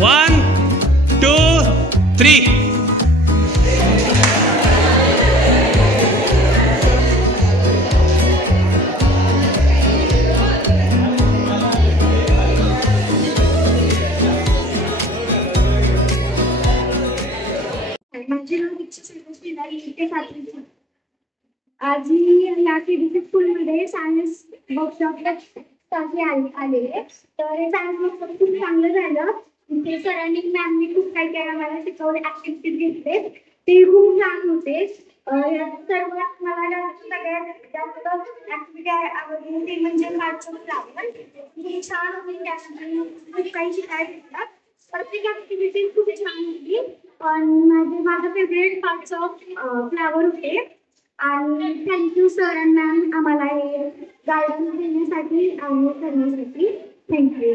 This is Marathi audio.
1 2 3 माझे नाव दीक्षा संतोष इथे सातवीची. आज मी या केबीसी स्कूलमध्ये सायन्स वर्कशॉपला आलेले. तर सायन्स वर्कशॉप खूप चांगलं झालं. ते सरांनी मॅमनी खूप काही काही आम्हाला शिकवले, ऍक्टिव्हिटीज घेतले, ते खूप छान होते. सर्व मला सगळ्यात जास्त ऍक्टिव्हिटी आवडली ते म्हणजे मार्चचं फ्लावर. हे छान होते, त्यासाठी खूप काही शिकायला भेटलं. प्रत्येक ऍक्टिव्हिटी खूप छान होती. पण माझं फेवरेट पार्टचं फ्लावर होते. आणि थँक्यू सर अँड मॅम आम्हाला हे गायडन्स देण्यासाठी आणि करण्यासाठी. थँक्यू.